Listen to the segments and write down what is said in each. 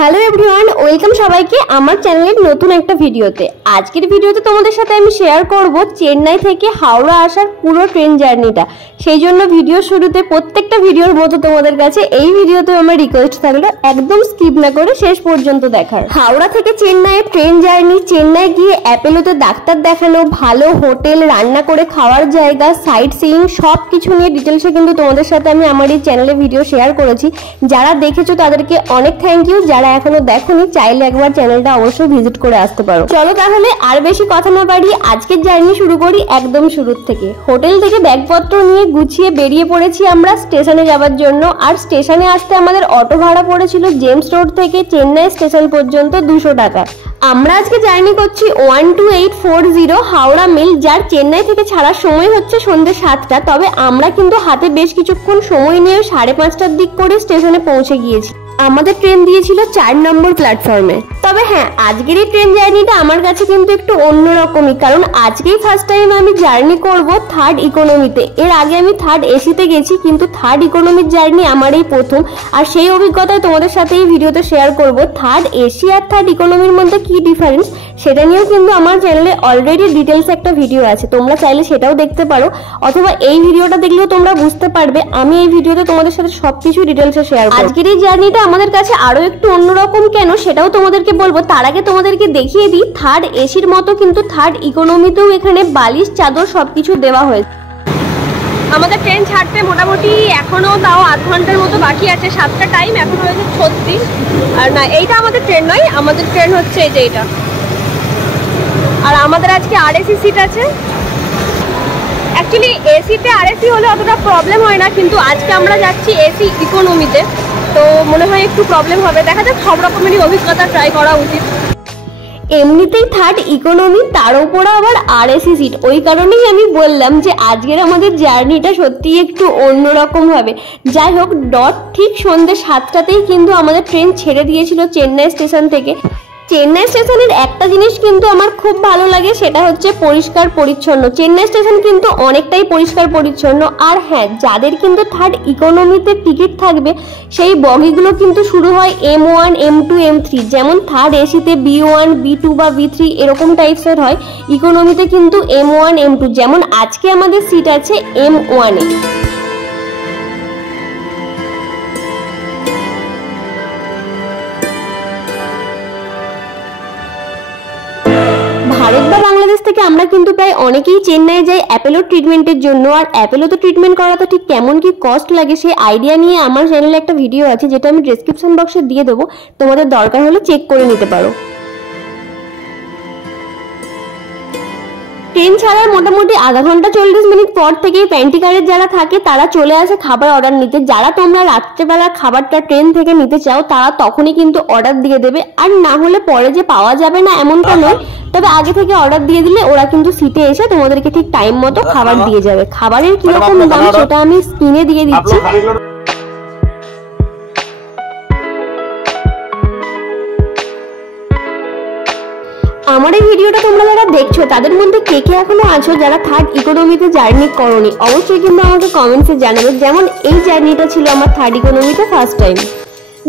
Hello everyone, welcome সবাইকে আমার চ্যানেলের নতুন একটা ভিডিওতে। আজকের ভিডিওতে তোমাদের সাথে আমি শেয়ার করব চেন্নাই থেকে হাওড়া আসার পুরো ট্রেন জার্নিটা। সেই জন্য ভিডিও শুরুতে প্রত্যেকটা ভিডিওর মতো তোমাদের কাছে এই ভিডিওতে আমার রিকোয়েস্ট থাকলো একদম স্কিপ না করে শেষ পর্যন্ত দেখার। হাওড়া থেকে চেন্নাই ট্রেন জার্নি, চেন্নাই গিয়ে অ্যাপেলোতে ডাক্তার দেখানো, ভালো হোটেল, রান্না করে খাওয়ার জায়গা, সাইট সিইং সব কিছু নিয়ে ডিটেলসে কিন্তু তোমাদের সাথে আমি আমার এই চ্যানেলে ভিডিও শেয়ার করেছি। যারা দেখেছো তাদেরকে অনেক থ্যাংক ইউ, যারা এখনো দেখোনি চাইলে একবার চ্যানেলটা অবশ্যই ভিজিট করে আসতে পারো। চলো তাহলে আর বেশি কথা না বাড়িয়ে আজকের জার্নি শুরু করি একদম শুরুর থেকে। হোটেল থেকে ব্যাগপত্র নিয়ে গুছিয়ে বেরিয়ে পড়েছি আমরা স্টেশনে যাওয়ার জন্য। আর স্টেশনে আসতে আমাদের অটো ভাড়া পড়েছিল জেমস রোড থেকে চেন্নাই স্টেশন পর্যন্ত 200 টাকা। আমরা আজকে জার্নি করছি 12840 হাওড়া মেল, যার চেন্নাই থেকে ছাড়ার সময় হচ্ছে সন্ধ্যে 7টা। তবে আমরা কিন্তু হাতে বেশ কিছুক্ষণ সময় নিয়ে 5:30টার দিক করে স্টেশনে পৌঁছে গিয়েছি। আমাদের ট্রেন দিয়েছিল 4 নম্বর প্ল্যাটফর্মে। তবে হ্যাঁ, আজকের এই ট্রেন জার্নিটা আমার কাছে কিন্তু একটু অন্যরকমই, কারণ আজকেই ফার্স্ট টাইম আমি জার্নি করব থার্ড ইকোনমিতে। এর আগে আমি থার্ড এসিতে গেছি, কিন্তু থার্ড ইকোনমির জার্নি আমার এই প্রথম। আর সেই অভিজ্ঞতায় তোমাদের সাথে এই ভিডিওতে শেয়ার করব থার্ড এসি আর থার্ড ইকোনমির মধ্যে কি ডিফারেন্স, সেটা নিয়েও কিন্তু আমার চ্যানেলে অলরেডি ডিটেলস একটা ভিডিও আছে, তোমরা চাইলে সেটাও দেখতে পারো। অথবা এই ভিডিওটা দেখলেও তোমরা বুঝতে পারবে আমি এই ভিডিওতে তোমাদের সাথে সবকিছু ডিটেলসে শেয়ার করব। আজকের এই জার্নিটা আমাদের কাছে আরো একটু অন্যরকম কেন সেটাও তোমাদেরকে বলবো। তার আগে তোমাদেরকে দেখিয়ে দিই থার্ড এসির মতো কিন্তু থার্ড ইকোনমিতেও এখানে বালিশ, চাদর সবকিছু দেওয়া হয়েছে। আমাদের ট্রেন ছাড়তে মোটামুটি এখনো তাও আধ ঘন্টার মতো বাকি আছে। 7টা টাইম, এখন হয়েছে 36। আর না, এইটা আমাদের ট্রেন নয়, আমাদের ট্রেন হচ্ছে এই যে এটা। আর আমাদের আজকে আরএসি সিট আছে। অ্যাকচুয়ালি এসিতে আরএসি হলে অতটা প্রবলেম হয় না, কিন্তু আজকে আমরা যাচ্ছি এসি ইকোনমিতে, তো মনে হয় একটু প্রবলেম হবে। দেখা যাক, সব রকমেরই অভিজ্ঞতা ট্রাই করা উচিত। এমনিতেই থার্ড ইকোনমি, তার উপর আবার আরএসি সিট, ওই কারণেই আমি বললাম যে আজকের আমাদের জার্নিটা সত্যি একটু অন্যরকম হবে। যাই হোক, ঠিক সন্ধ্যে 7টাতেই কিন্তু আমাদের ট্রেন ছেড়ে দিয়েছিল চেন্নাই স্টেশন থেকে। চেন্নাই স্টেশনের একটা জিনিস কিন্তু আমার খুব ভালো লাগে, সেটা হচ্ছে পরিষ্কার পরিচ্ছন্ন। চেন্নাই স্টেশন কিন্তু অনেকটাই পরিষ্কার পরিচ্ছন্ন। আর হ্যাঁ, যাদের কিন্তু থার্ড ইকোনমিতে টিকিট থাকবে সেই বগিগুলো কিন্তু শুরু হয় M1, M2, M3। যেমন থার্ড এসিতে B1, B2 বা B3 এরকম টাইপসের হয়, ইকোনমিতে কিন্তু M1, M2। যেমন আজকে আমাদের সিট আছে M1 এ। ভারত বা বাংলাদেশ থেকে আমরা কিন্তু প্রায় অনেকেই চেন্নাই যাই অ্যাপেলো ট্রিটমেন্টের জন্য। আর অ্যাপেলোতে ট্রিটমেন্ট করাতে ঠিক কেমন কি কস্ট লাগে সেই আইডিয়া নিয়ে আমার চ্যানেলে একটা ভিডিও আছে, যেটা আমি ডেসক্রিপশন বক্সে দিয়ে দেবো, তোমাদের দরকার হলে চেক করে নিতে পারো। ট্রেন ছাড়ার মোটামুটি আধা ঘন্টা 40 মিনিট পর থেকেই প্যান্টিকারের যারা থাকে তারা চলে আসে খাবার অর্ডার নিতে। যারা তোমরা রাত্রেবেলা খাবারটা ট্রেন থেকে নিতে চাও তারা তখনই কিন্তু অর্ডার দিয়ে দেবে, আর না হলে পরে যে পাওয়া যাবে না এমনটা নয়। তবে আগে থেকে অর্ডার দিয়ে দিলে ওরা কিন্তু সিটে এসে তোমাদেরকে ঠিক টাইম মতো খাবার দিয়ে যাবে। খাবারের কিরকম দাম সেটা আমি স্ক্রিনে দিয়ে দিচ্ছি। আমার এই ভিডিওটা তোমরা যারা দেখছো তাদের মধ্যে কে কে এখনো আছো যারা থার্ড ইকোনমিতে জার্নি করোনি, অবশ্যই কিন্তু আমাকে কমেন্টসে জানাবে। যেমন এই জার্নিটা ছিল আমার থার্ড ইকোনমিতে ফার্স্ট টাইম।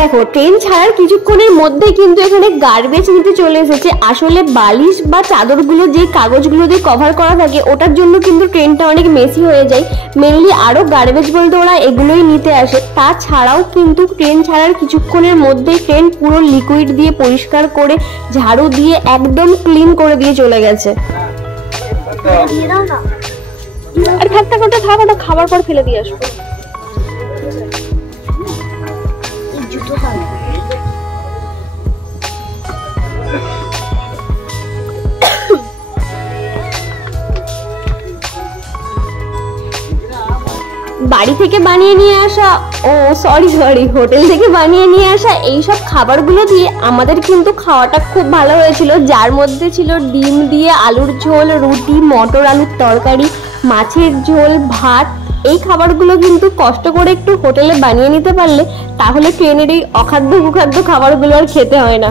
দেখো, ট্রেন ছাড়ার কিছুক্ষণের মধ্যে কিন্তু এখানে গার্বেজ নিতে চলে এসেছে। আসলে বালিশ বা চাদরগুলো যে কাগজগুলো দিয়ে কভার করা থাকে ওটার জন্য কিন্তু ট্রেনটা অনেক মেসি হয়ে যায়। মেনলি আরো গার্বেজ বলতে ওরা এগুলোই নিতে আসে। তাছাড়াও কিন্তু ট্রেন ছাড়ার কিছুক্ষণের মধ্যেই ট্রেন পুরো লিকুইড দিয়ে পরিষ্কার করে ঝাড়ু দিয়ে একদম ক্লিন করে দিয়ে চলে গেছে। আর থাকা খাবার পর ফেলে দিয়ে আসবো। বাড়ি থেকে বানিয়ে নিয়ে আসা, হোটেল থেকে বানিয়ে নিয়ে আসা এইসব খাবারগুলো দিয়ে আমাদের কিন্তু খাওয়াটা খুব ভালো হয়েছিল। যার মধ্যে ছিল ডিম দিয়ে আলুর ঝোল, রুটি, মটর আলুর তরকারি, মাছের ঝোল, ভাত। এই খাবারগুলো কিন্তু কষ্ট করে একটু হোটেলে বানিয়ে নিতে পারলে তাহলে ট্রেনের এই অখাদ্য কুখাদ্য খাবারগুলো আর খেতে হয় না।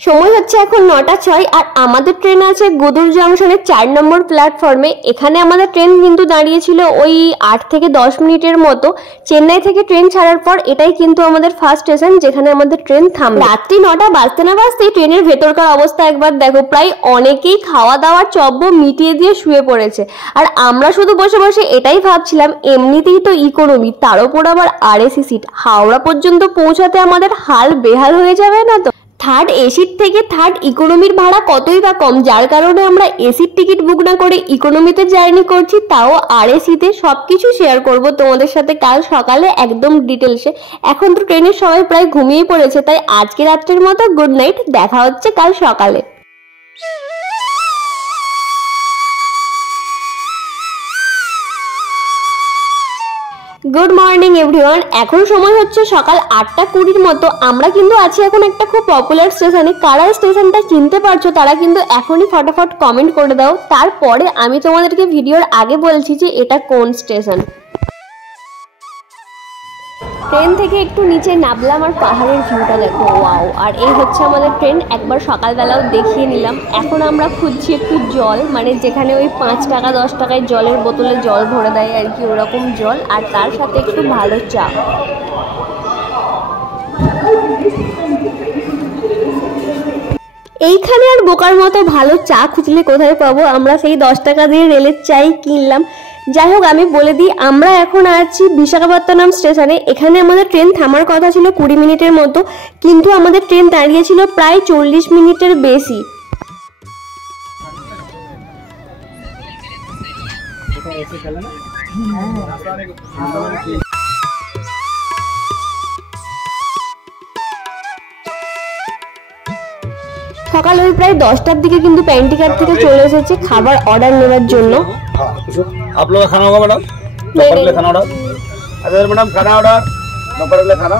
সময় হচ্ছে এখন 9:06 আর আমাদের ট্রেন আছে গদুর জংশনের 4 নম্বর প্ল্যাটফর্মে। এখানে আমাদের ট্রেন কিন্তু দাঁড়িয়েছিল ওই 8 থেকে 10 মিনিটের মতো। চেন্নাই থেকে ট্রেন ছাড়ার পর এটাই কিন্তু আমাদের ফার্স্ট স্টেশন যেখানে আমাদের ট্রেন থামবে। রাত্রি 9টা বাজতে না বাজতেই ট্রেনের ভেতরকার অবস্থা একবার দেখো, প্রায় অনেকেই খাওয়া দাওয়ার চব্য মিটিয়ে দিয়ে শুয়ে পড়েছে। আর আমরা শুধু বসে বসে এটাই ভাবছিলাম, এমনিতেই তো ইকোনমি, তার উপর আবার আরএসি সিট, হাওড়া পর্যন্ত পৌঁছাতে আমাদের হাল বেহাল হয়ে যাবে না তো। থার্ড এসির থেকে থার্ড ইকোনমির ভাড়া কতই বা কম, যার কারণে আমরা এসির টিকিট বুক না করে ইকোনমিতে জার্নি করছি, তাও আরএসিতে। সবকিছু শেয়ার করব তোমাদের সাথে কাল সকালে একদম ডিটেলসে। এখন তো ট্রেনের সবাই প্রায় ঘুমিয়ে পড়েছে, তাই আজকে রাত্রের মতো গুড নাইট, দেখা হচ্ছে কাল সকালে। Good morning everyone. এখন সময় হচ্ছে সকাল 8:20 মতো। আমরা কিন্তু আছি এখন একটা খুব পপুলার স্টেশনে। কারা স্টেশনটা চিনতে পারছো তারা কিন্তু এখনই ফটাফট কমেন্ট করে দাও, তারপরে আমি তোমাদেরকে ভিডিওর আগে বলছি যে এটা কোন স্টেশন। ট্রেন থেকে একটু নিচে নামলাম আর পাহাড়ের ভিউটা দেখো, ওয়াও। আর এই হচ্ছে আমাদের ট্রেন, একবার সকালবেলাও দেখিয়ে নিলাম। এখন আমরা খুঁজছি একটু জল, মানে যেখানে ওই 5 টাকা 10 টাকায় জলের বোতলে জল ভরে দেয় আর কি, ওরকম জল, আর তার সাথে একটু ভালো চা। এইখানে আর বোকার মতো ভালো চা খুঁজলে কোথায় পাবো, আমরা সেই 10 টাকা দিয়ে রেলের চাই কিনলাম। যাই হোক, আমি বলে দিই আমরা এখন আছি বিশাখাপত্তনম স্টেশনে। এখানে আমাদের ট্রেন থামার কথা ছিল 20 মিনিটের মতো, কিন্তু আমাদের ট্রেন দাঁড়িয়েছিল প্রায় 40 মিনিটের বেশি। সকাল ওই প্রায় 10টার দিকে কিন্তু প্যান্টিকার থেকে চলে এসেছে খাবার অর্ডার নেওয়ার জন্য। आप लोग का खाना होगा मैडम? दोपहर के लिए खाना ऑर्डर? अच्छा मैडम खाना ऑर्डर, दोपहर के लिए खाना।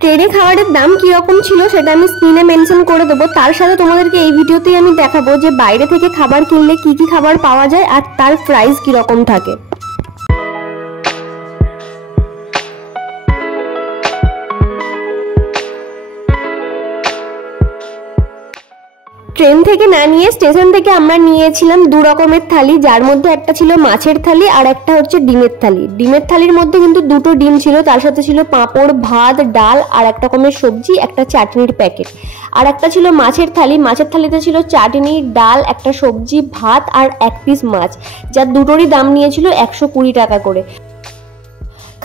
ট্রেনে খাবারের দাম কিরকম ছিল সেটা আমি স্ক্রিনে মেনশন করে দেবো। তার সাথে তোমাদেরকে এই ভিডিওতেই আমি দেখাবো যে বাইরে থেকে খাবার কিনলে কি কি খাবার পাওয়া যায় আর তার প্রাইস কিরকম থাকে। ট্রেন থেকে না নিয়ে স্টেশন থেকে আমরা নিয়েছিলাম 2 রকমের থালি, যার মধ্যে একটা ছিল মাছের থালি আর একটা হচ্ছে ডিমের থালি। ডিমের থালির মধ্যে কিন্তু 2টো ডিম ছিল, তার সাথে ছিল পাঁপড়, ভাত, ডাল আর একটা রকমের সবজি, একটা চাটনির প্যাকেট। আর একটা ছিল মাছের থালি, মাছের থালিতে ছিল চাটনি, ডাল, একটা সবজি, ভাত আর 1 পিস মাছ, যার দুটোরই দাম নিয়েছিল 120 টাকা করে।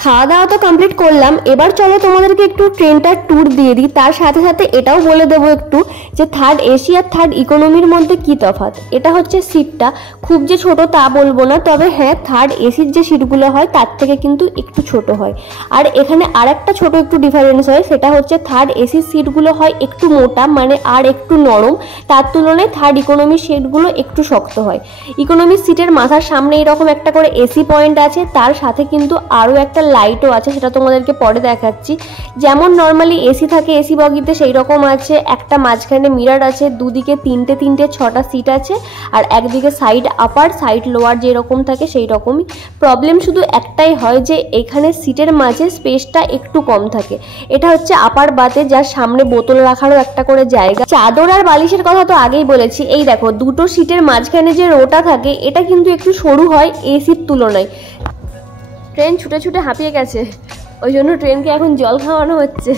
খাওয়া দাওয়া তো কমপ্লিট করলাম, এবার চলো তোমাদেরকে একটু ট্রেনটার ট্যুর দিয়ে দিই। তার সাথে সাথে এটাও বলে দেবো একটু যে থার্ড এসি আর থার্ড ইকোনমির মধ্যে কি তফাৎ। এটা হচ্ছে সিটটা, খুব যে ছোট তা বলবো না, তবে হ্যাঁ থার্ড এসির যে সিটগুলো হয় তার থেকে কিন্তু একটু ছোট হয়। আর এখানে আর একটা ছোট একটু ডিফারেন্স হয়, সেটা হচ্ছে থার্ড এসির সিটগুলো হয় একটু মোটা, মানে আর একটু নরম, তার তুলনায় থার্ড ইকোনমির সিটগুলো একটু শক্ত হয়। ইকোনমির সিটের মাথার সামনে এরকম একটা করে এসি পয়েন্ট আছে, তার সাথে কিন্তু আরও একটা লাইটও আছে, সেটা তোমাদেরকে পরে দেখাচ্ছি। যেমন নর্মালি এসি থাকে এসি বগিতে সেই রকম আছে, একটা মাঝখানে মিরর আছে, দুদিকে 3টে 6টা সিট আছে, আর একদিকে সাইড আপার সাইড লোয়ার যেরকম থাকে সেই রকমই। প্রবলেম শুধু একটাই হয় যে এখানে সিটের মাঝে স্পেসটা একটু কম থাকে। এটা হচ্ছে আপার বাতে, যার সামনে বোতল রাখারও একটা করে জায়গা। চাদর আর বালিশের কথা তো আগেই বলেছি। এই দেখো, 2টো সিটের মাঝখানে যে রোটা থাকে এটা কিন্তু একটু সরু হয় এসির তুলনায়। ট্রেন ছুটে ছুটে হাঁপিয়ে গেছে, ওই জন্য ট্রেনকে এখন জল খাওয়ানো হচ্ছে।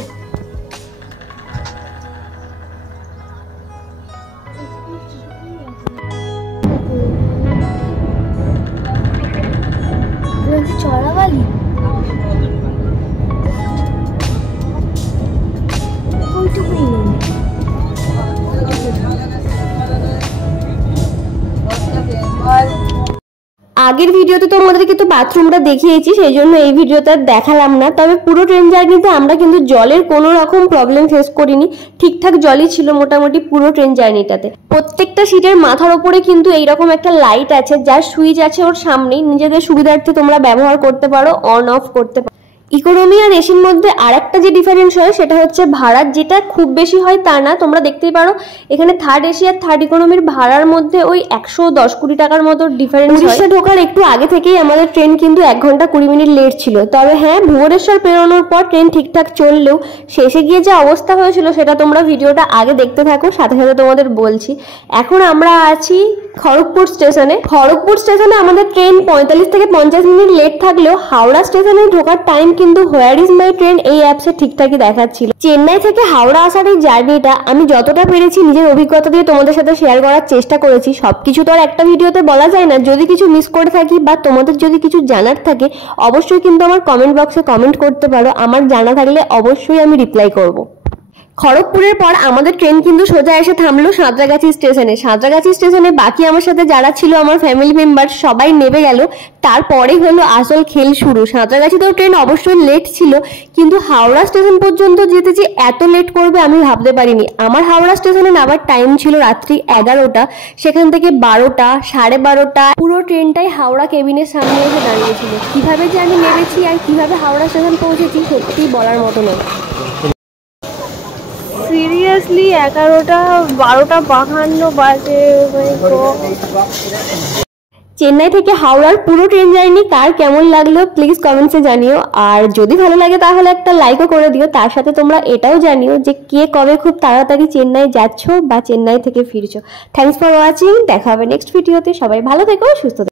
চড়াবালি আগের ভিডিওতে তোমাদেরকে তো বাথরুমটা দেখিয়েছি, সেই জন্য এই ভিডিওতে আর দেখালাম না। তবে পুরো ট্রেন জার্নিতে আমরা কিন্তু জলের কোনো রকম প্রবলেম ফেস করিনি, ঠিকঠাক জলই ছিল মোটামুটি পুরো ট্রেন জার্নিটাতে। প্রত্যেকটা সিটের মাথার ওপরে কিন্তু এইরকম একটা লাইট আছে, যার সুইচ আছে ওর সামনেই, নিজেদের সুবিধার্থে তোমরা ব্যবহার করতে পারো, অন অফ করতে পারো। ইকোনমি আর এসির মধ্যে আরেকটা যে ডিফারেন্স হয় সেটা হচ্ছে ভাড়ার, যেটা খুব বেশি হয় তা না। তোমরা দেখতেই পারো এখানে থার্ড এসি আর থার্ড ইকোনমির ভাড়ার মধ্যে ওই 110-20 টাকার মতো ডিফারেন্স। উড়িষ্যা ঢোকার একটু আগে থেকেই আমাদের ট্রেন কিন্তু 1 ঘন্টা 20 মিনিট লেট ছিল। তবে হ্যাঁ, ভুবনেশ্বর পেরোনোর পর ট্রেন ঠিকঠাক চললেও শেষে গিয়ে যে অবস্থা হয়েছিল সেটা তোমরা ভিডিওটা আগে দেখতে থাকো, সাথে সাথে তোমাদের বলছি। এখন আমরা আছি খড়গপুর স্টেশনে। খড়গপুর স্টেশনে আমাদের ট্রেন 45 থেকে 50 মিনিট লেট থাকলেও হাওড়া স্টেশনে ঢোকার টাইম কিন্তু হোয়ার ইজ মাই ট্রেন এই অ্যাপসে ঠিকঠাকই দেখাচ্ছিল। চেন্নাই থেকে হাওড়া আসার এই জার্নিটা আমি যতটা পেরেছি নিজের অভিজ্ঞতা দিয়ে তোমাদের সাথে শেয়ার করার চেষ্টা করেছি। সবকিছু তো আর একটা ভিডিওতে বলা যায় না। যদি কিছু মিস করে থাকি বা তোমাদের যদি কিছু জানার থাকে অবশ্যই কিন্তু আমার কমেন্ট বক্সে কমেন্ট করতে পারো। আমার জানা থাকলে অবশ্যই আমি রিপ্লাই করব। খড়গপুরের পর আমাদের ট্রেন কিন্তু সোজা এসে থামলো সাঁতরাগাছি স্টেশনে। সাঁতরাগাছি স্টেশনে বাকি আমার সাথে যারা ছিল আমার ফ্যামিলি মেম্বার সবাই নেমে গেল। তারপরেই হলো আসল খেল শুরু। সাঁতরাগাছিতেও ট্রেন অবশ্যই লেট ছিল, কিন্তু হাওড়া স্টেশন পর্যন্ত যেতে যে এত লেট করবে আমি ভাবতে পারিনি। আমার হাওড়া স্টেশনে নামার টাইম ছিল রাত্রি 11টা, সেখান থেকে 12টা, 12:30 পুরো ট্রেনটাই হাওড়া কেবিনের সামনে এসে দাঁড়িয়েছিল। কিভাবে যে আমি নেমেছি আর কিভাবে হাওড়া স্টেশন পৌঁছেছি সত্যিই বলার মতো নয়। সিরিয়াসলি 11টা 12:52 বাজে। চেন্নাই থেকে হাওড়ার পুরো ট্রেন জার্নি কার কেমন লাগলো প্লিজ কমেন্টসে জানিও। আর যদি ভালো লাগে তাহলে একটা লাইকও করে দিও। তার সাথে তোমরা এটাও জানিও যে কে কবে খুব তাড়াতাড়ি চেন্নাই যাচ্ছ বা চেন্নাই থেকে ফিরছো। Thanks for watching. দেখা হবে নেক্সট ভিডিওতে। সবাই ভালো থেকো, সুস্থ থেকো।